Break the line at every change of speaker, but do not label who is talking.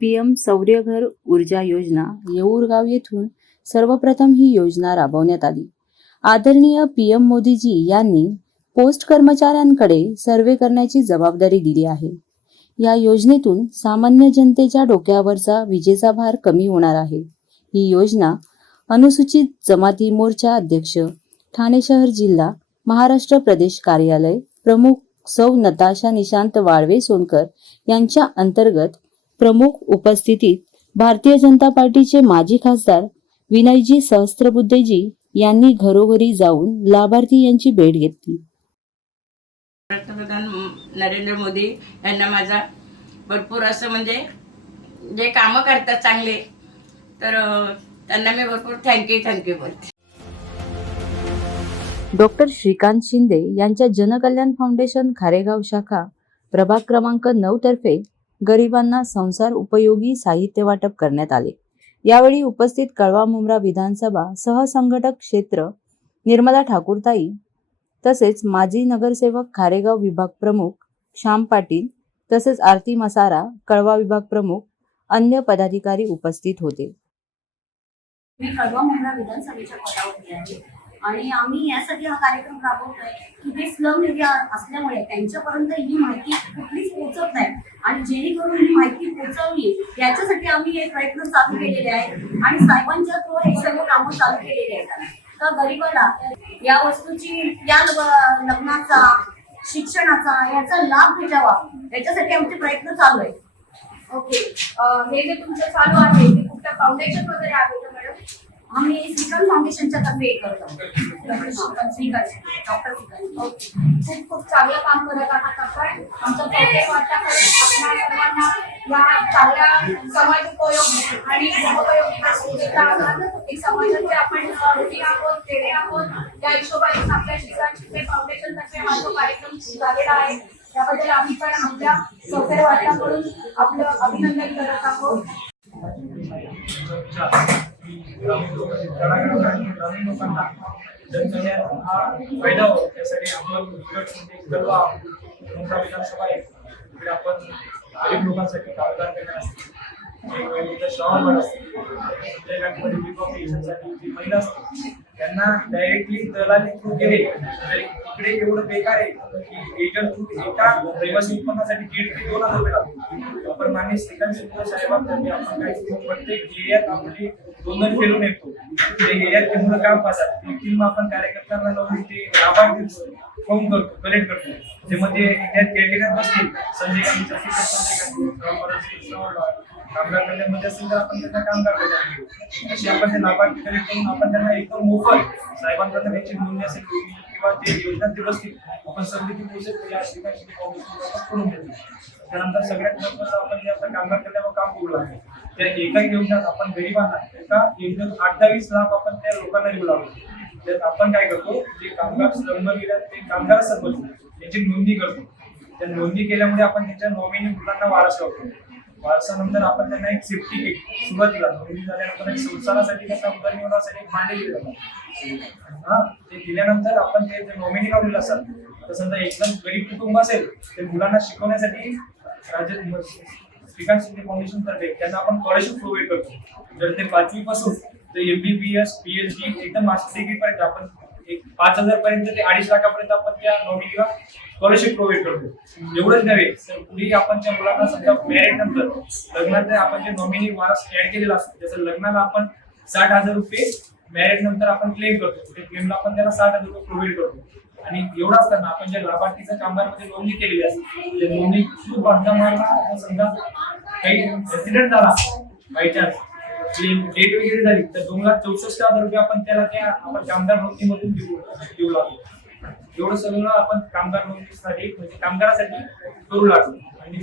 PM सौर्यघर ऊर्जा योजना येऊरगाव येथून सर्वप्रथम ही योजना राबवण्यात आली. आदरणीय पीएम मोदीजी यांनी पोस्ट कर्मचाऱ्यांकडे सर्वे करण्याची जबाबदारी दिली आहे. या योजनेतून सामान्य जनतेच्या डोक्यावरचा विजेचा भार कमी होणार आहे. ही योजना अनुसूचित जमाती मोर्चा अध्यक्ष ठाणे शहर जिल्हा महाराष्ट्र प्रदेश कार्यालय प्रमुख सौ नताशा निशांत वाळवे सोनकर यांच्या अंतर्गत प्रमुख उपस्थितीत भारतीय जनता पार्टीचे माजी खासदार विनयजी सहस्त्रबुद्धेजी यांनी घरोघरी जाऊन लाभार्थी यांची भेट घेतली.
पंतप्रधान नरेंद्र मोदी यांना माझा भरपूर असं म्हणजे जे कामं करतात चांगले तर त्यांना मी भरपूर थँक्यू थँक्यू बोलते.
डॉक्टर श्रीकांत शिंदे यांच्या जनकल्याण फाउंडेशन खारेगाव शाखा प्रभाग क्रमांक नऊ तर्फे गरिबांना संसार उपयोगी साहित्य वाटप करण्यात आले. यावेळी उपस्थित कळवा मुंब्रा विधानसभा सहसंघटक क्षेत्र निर्मला ठाकूरताई तसेच माजी नगरसेवक खारेगाव विभाग प्रमुख श्याम पाटील तसेच आरती मसारा कळवा विभाग प्रमुख अन्य पदाधिकारी उपस्थित होते.
मी कळवा मुंब्रा विधानसभेच्या पदावरती आहे. आणि आम्ही यासाठी हा कार्यक्रम राबवतोय की ते स्लम एरिया असल्यामुळे त्यांच्यापर्यंत ही माहिती कुठलीच पोहोचत नाही. आणि जेणेकरून ही माहिती पोहोचवली याच्यासाठी आम्ही हे प्रयत्न चालू केलेले आहेत. आणि साहेबांच्या थ्रू हे सर्व कामं चालू केलेली आहेत. तर गरीबाला या वस्तूची या लग्नाचा शिक्षणाचा याचा लाभ भेटावा याच्यासाठी आमचे प्रयत्न चालू आहेत.
ओके. हे जे तुमचं चालू आहे ते कुठल्या फाउंडेशन वगैरे आहे का मॅडम?
आम्ही श्रीकांत फाउंडेशनच्या तर्फे हे करतो डॉक्टर
खूप खूप चांगलं काम करत आहात आपण. आमचं प्रत्येक वाटण्याकडे सर्वांना या चांगल्या समाज उपयोग आणि उपयोगी समाजाचे आपण ऋणी आहोत केले आहोत. त्या हिशोबाने आपल्या श्रीकांत शिंदे फाउंडेशन तर्फे हा जो कार्यक्रम झालेला आहे त्याबद्दल आम्ही पण आमच्या सौफेर वाटाकडून आपलं अभिनंदन करत आहोत.
ग्रामीण लोकांना जनकल्याण हा फायदा हो त्यासाठी आपण उलट सर्व मोठा विधानसभा आहे तिकडे आपण गरीब लोकांसाठी कामगार करणे असते वेगवेगळे श्रवण असते आपल्या बँकमध्ये जी महिला असते त्यांना डायरेक्टली दलाली थ्रू गेले इकडे एवढं बेकार आहे की एजंट एका रहिवासी उत्पन्नासाठी दीड ते दोन हजार रुपये लागतो पण मान्य श्रीकांत शिंदे साहेबांनी आपण काय प्रत्येक एरियात आपली दोन फिरून येतो ते एरियात ते मुलं काम पाहतात टीम आपण कार्यकर्त्यांना लावून ते लाभार्थी फोन करतो कलेक्ट करतो जे मध्ये एरियात केअरटेकर बसतील संजय गांधी संजय कामगार कल्याणमध्ये असेल तर आपण त्यांना कामगार कल्याण लागतो अशी आपण ते लाभार्थी कलेक्ट करून आपण त्यांना एकदम मोफत साहेबांकडे त्यांची नोंदणी असेल किंवा ते योजना ते बसतील आपण समिती ती प्रोसेस या करून देतो त्यानंतर सगळ्यात महत्वाचं आपण जे आता कामगार कल्याण काम करू आहे त्या एका योजनेत आपण गरिबांना एका योजनेत अठ्ठावीस लाख आपण त्या लोकांना देऊ लागलो. त्यात आपण काय करतो जे कामगार श्रम गेल्यात ते कामगार संबंधित त्यांची नोंदणी करतो. त्या नोंदणी केल्यामुळे आपण त्यांच्या नॉमिनी मुलांना वारस लावतो. वारसानंतर आपण त्यांना एक सेफ्टी किट सुरुवातीला नोंदणी झाल्यानंतर एक संसारासाठी कसं उदरनिर्वाहासाठी एक भांडे दिलं हा ते दिल्यानंतर आपण ते जे नॉमिनी लावलेलं असतात तर समजा एकदम गरीब कुटुंब असेल ते मुलांना शिकवण्यासाठी राज्य श्रीकांत शिंदे फाउंडेशन तर्फे त्यांना आपण स्कॉलरशिप प्रोव्हाइड करतो. जर ते पाचवी पासून तर एमबीबीएस पीएचडी एकदम मास्टर डिग्री पर्यंत आपण एक पाच हजार पर्यंत ते अडीच लाखापर्यंत आपण त्या नॉमिनीला स्कॉलरशिप प्रोव्हाइड करतो. एवढंच नव्हे तर पुढे आपण त्या मुलांना समजा मॅरेज नंतर लग्नात आपण जे नॉमिनी वारस ऍड केलेला असतो त्याचं लग्नाला आपण साठ हजार रुपये मॅरेज नंतर आपण क्लेम करतो. ते क्लेमला आपण त्याला साठ हजार रुपये प्रोव्हाइड करतो. आणि एवढं असताना आपण ज्या लाभार्थीच्या कामगारमध्ये नोंदणी केलेली असते त्या नोंदणी खूप बांधकामाला समजा काही ऍक्सिडेंट झाला बाय चान्स डेट वगैरे झाली तर दोन लाख चौसष्ट हजार रुपये आपण त्याला त्या आपण कामगार नोंदणीमधून देऊ देऊ लागतो एवढं सगळं आपण कामगार नोंदणीसाठी म्हणजे कामगारासाठी करू लागलो. आणि